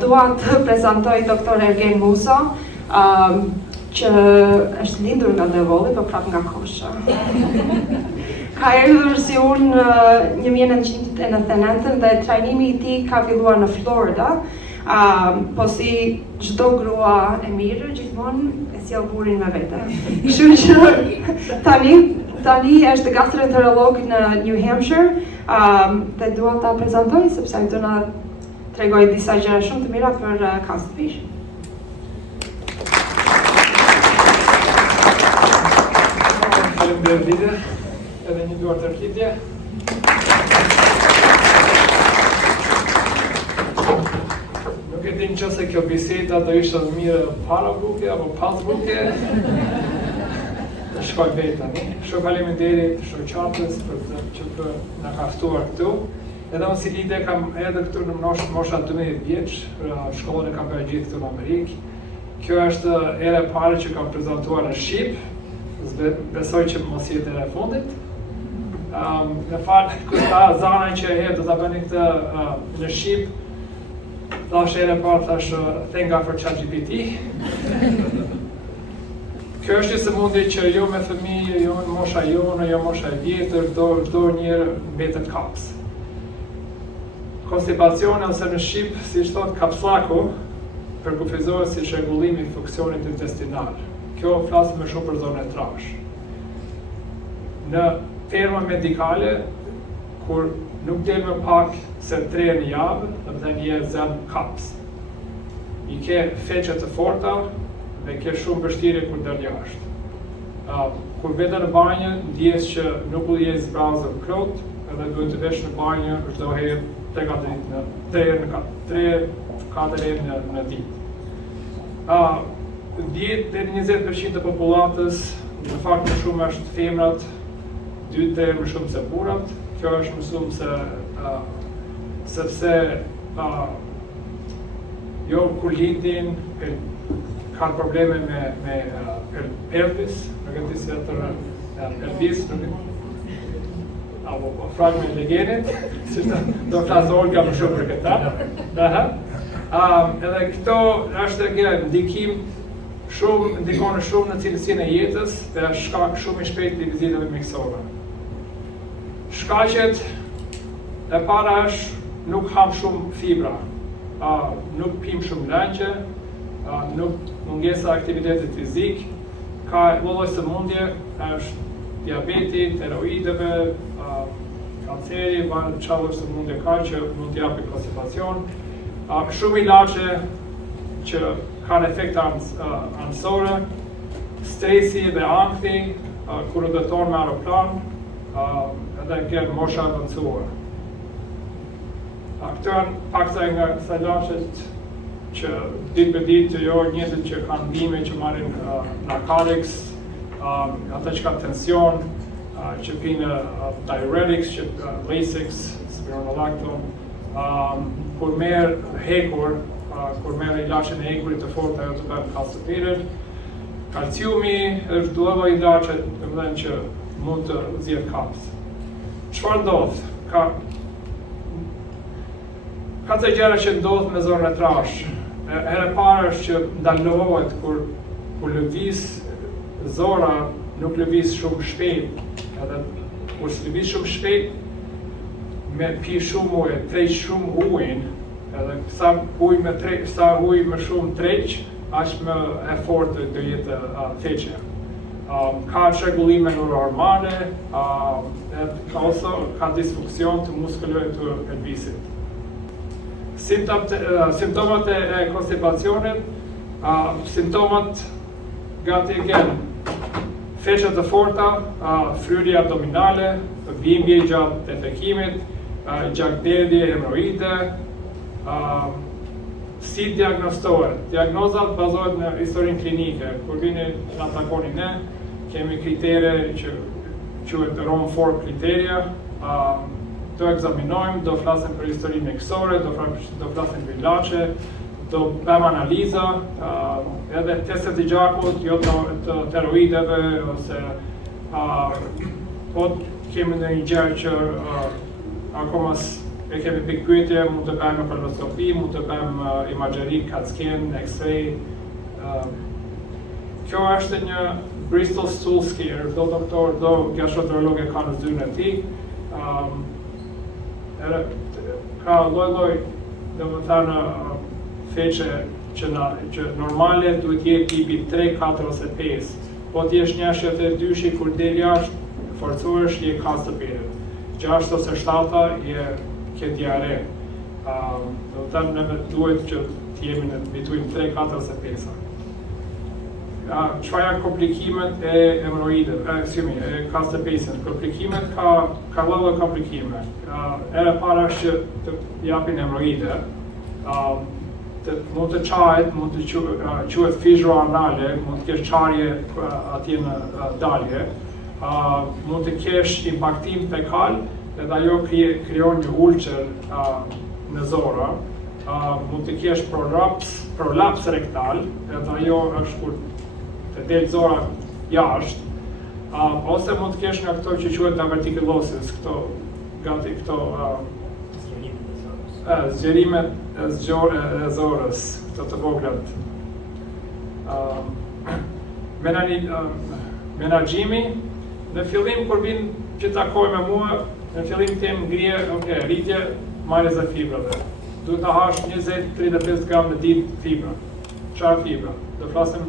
Dua të prezantoj doktor Ergen Musa, që është lindur nga Devoli, por prap nga Kosha. Ka erdhur si unë në 1999 dhe trajnimi i tij ka filluar në Florida, po si çdo grua e mirë gjithmonë e sjell burin me vete. Kështu që tani është gastroenterolog në New Hampshire, dhe dua ta prezantoj sepse do na tregoj disa gjëra shumë të mira për constipation. Faleminderit, edhe një duar tërheqje. Nuk e di nëse kjo biseda do ishte mirë para buke apo pas buke. Shkoj vetë tani. Shumë faleminderit shoqatës që na ka ftuar këtu. Edhe unë si lide kam edhe këtu në mosha 12 vjeç, shkollën e kam bërë gjithë këtu në Amerikë. Kjo është era e parë që kam prezantuar në Shqip. Besoj që mos jetë era e fundit. Në fakt, këta zana që do ta bëni këtë në Shqip, tash era e parë thash thank God for ChatGPT. Kjo është një sëmundje që jo me fëmijë, jo në mosha jonë, jo mosha e vjetër, do njërë mbetet kaps. Konstipacioni ose në Shqip, si thot kapslaku, përkufizohet si rregullimi i funksionit intestinal. Kjo flas më shumë për zonën e trash. Në terma medikale, kur nuk del më pak se 3 në javë, do të thënë je zën kaps. I ke feqe të forta dhe ke shumë vështirje kur del jashtë. Kur vete në banjë, ndjes që nuk u je zbrazur plot, edhe duhet të vesh në banjë çdo herë 3-4 herë në ditë. 10-20% të popullatës, në fakt më shumë është femrat, 2 herë më shumë se burrat. Kjo është më shumë sepse jo kur lindin kanë probleme me pelvis, nuk e di si atë pelvis, apo fragment legenit, si do flasë Olga më shumë për këta. Edhe këto është ndikon shumë në cilësinë e jetës dhe është shkak shumë i shpejtë i vizitave mjekësore. Shkaqet e para është nuk ham shumë fibra, nuk pim shumë lëngje, nuk mungesa aktivitetit fizik, ka lloj sëmundje, është diabeti, tiroideve, kanceri, çfarë sëmundje ka që mund të japë konstipacion. Shumë ilaçe që kanë efekte anësore, stresi dhe ankthi, kur udhëton me aeroplan, edhe ke mosha avancuar. Këto janë paksa nga këto ilaçet që ditë për ditë jo njerëzit që kanë ndihmë që marrin narcotics, ata që kanë tension, që pinë diuretics, që Lasix, spironolactone, kur merë hekur, kur merë ilaçe në hekurit të fortë ajo të bëhet constipated. Kalciumi është duhet ilaçe, domethënë që mund të zgjidh kaps. Çfarë ndodh? Ka të gjëra që ndodh me zonën e trash. Hera e parë është që ndalohet kur lëviz zora nuk lëviz shumë shpejt, edhe kur lëviz shumë shpejt, me pi shumë ujë, tërheq shumë ujin, edhe sa ujë më shumë tërheq, aq më e fortë do jetë feqja. Ka çrregullime neurohormone, ka disfunksion të muskuleve të pelvisit. Simptomat e konstipacionit, simptomat gati feqe të forta, fryrje abdominale, dhimbje gjatë defekimit, gjakderdhje hemoroide. Si diagnozohet? Diagnozat bazohet në historinë klinike. Kur vini na takoni ne, kemi kritere që quhet ROM4 kriteria. Do ekzaminojmë, do flasim për historinë mjekësore, do flasim për ilaçe, do bëjmë analiza, edhe testet e gjakut, jo të tiroideve ose po kemi në një gjë që akoma e kemi pikpyetje, mund të bëjmë kolonoskopi, mund të bëjmë imagjeri, CAT scan, X-ray. Kjo është një Bristol stool scare, do doktor, do gastroenterolog e ka në zyrën e tij. Ka lloj-lloj, domethënë feqe që normale duhet jetë tipi 3, 4 ose 5. Po ti jesh njështje të dyshi kur del jashtë, forcohesh je konstipated. 6 ose 7 je ke diare. Domethënë ne duhet që të jemi në between 3, 4 ose 5. Çfarë janë komplikimet e hemoroidëve, e constipation? Komplikimet ka lloj komplikime. E para është që të japin hemoroide. Mund të qahet, mund të quhet fissure anale, mund të kesh qarje atje në dalje, mund të kesh impaktim fekal, edhe ajo krijon një ulcer në zora, mund të kesh prolaps rektal, edhe ajo është kur të del zora jashtë, ose mund të kesh nga këto që quhet diverticulosis, këto zgjerimet e zorës, këto të voglat. Menaxhimi, në fillim kur vin që takoj me mua, në fillim tem ngrije, rritje marrjes e fibrave. Duhet ta hash 20-35 gram në ditë fibra. Çfarë fibra? Do flasim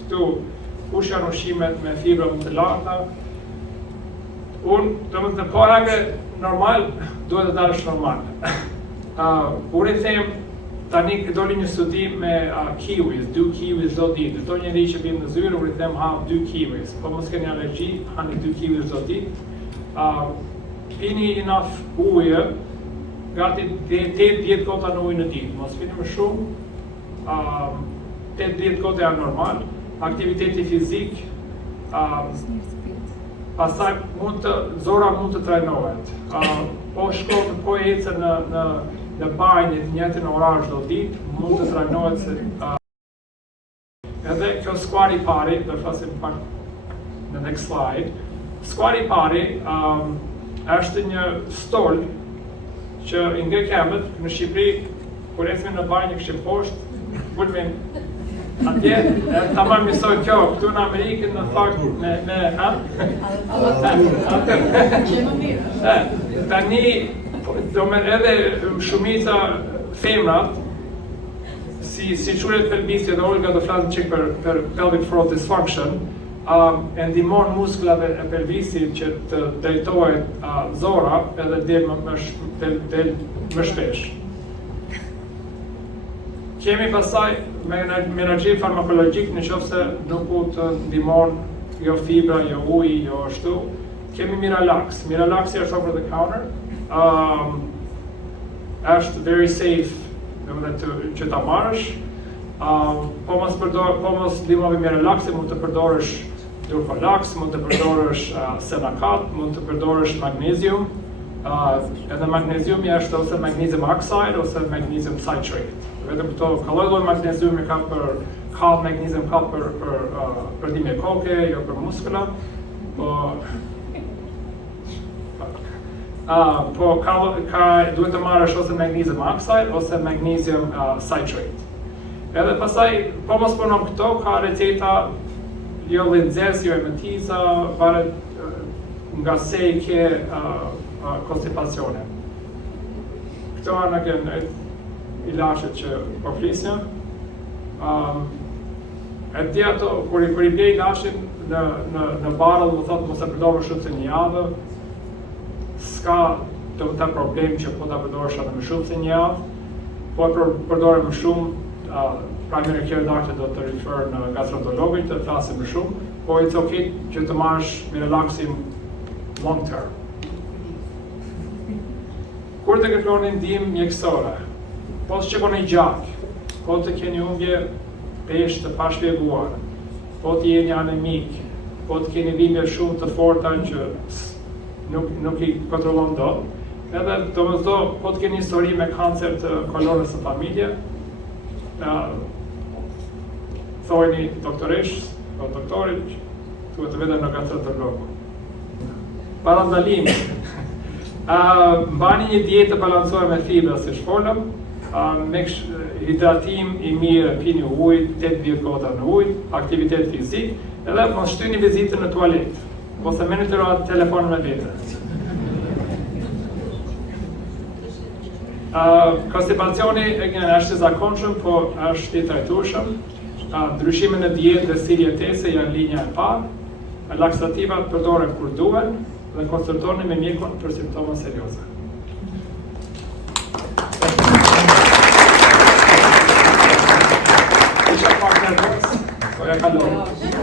këtu kush janë ushqimet me fibra më të larta. Unë, domethënë para që normal, duhet të dalësh normal. Unë i them, tani doli një studi me kiwis, 2 kiwis çdo ditë. Çdo njeri që vjen në zyrë, unë i them ha 2 kiwis. Po mos keni alergji, hani 2 kiwis çdo ditë. Pini enough ujë, gati 8-10 gota në ujë në ditë. Mos pini më shumë. 8-10 gota janë normal. Aktiviteti fizik, pastaj zora mund të trajnohet. Po shkon, po ecë në banjë në njëjtin orar çdo ditë, mund të trajnohet se edhe kjo squat i pari, do flasim pak në next slide. Squat i pari është një stol që i ngre kemët në Shqipëri, kur ecëm në banjë kishim poshtë, ulmin atje, tamam mësoj kjo, këtu në Amerikën në fakt tani, edhe shumica femrat, si quhet pelvisi, dhe Olga do flasim çik për pelvic floor dysfunction, e ndihmon muskulave e pelvisit që të drejtohet zora edhe del më shpesh. Kemi pasaj menaxhim farmakologjik në qoftë se nuk u të ndihmon jo fibra, jo uji, jo ashtu. Kemi Miralax. Miralaxi është over the counter. Është very safe, domethënë që ta marrësh. Po mos ndihmovi Miralaxi, mund të përdorësh Durpalax, mund të përdorësh Senacat, mund të përdorësh magnesium. Edhe magnesiumi është ose magnesium oxide ose magnesium citrate. Vetëm këto lloj magnesiumi ka për kallë, magnesium ka për dhimbje koke, jo për muskula. Po duhet të marrësh ose magnesium oxide ose magnesium citrate. Edhe pastaj, po mos punon këto, ka receta jo lëndzes, jo emetiza, varet nga se i ke konstipacione. Këto janë ilaçet që po flisim. E di ato, kur i bie ilaçin në barrel, do thotë mos e përdor më shumë se një javë. S'ka të problem që po ta përdorësh atë më shumë se një javë. Po e përdorë më shumë, primary care doctor do të refer në gastroenterologin të flasim më shumë, po it's okay që të marrësh Miralaxin long term. Kur të kërkoni ndihmë mjekësore, po të shqiponi gjak, po të keni humbje peshë të pashpjeguar, po të jeni anemik, po të keni dhimbje shumë të forta që nuk i kontrollon dot, edhe domethënë po të keni histori me kancer të kolonës së familje, thojni doktoresh, o doktorit, duhet të vetëm në gastroenterolog. Parandalimi. Mbani një dietë të balancuar me fibra si shfolëm, me hidratim i mirë, pini ujë, 8 gota në ujë, aktivitet fizik, edhe mos shtyni vizitën në tualet, ose merrni telefonin me vete. Konstipacioni është i zakonshëm, po është i trajtueshëm. Ndryshimet në dietë dhe si jetese janë linja e parë. Laksativat përdoren kur duhen dhe konsultoni me mjekun për simptoma serioze. Isha pak nervoz, po ja kaloj.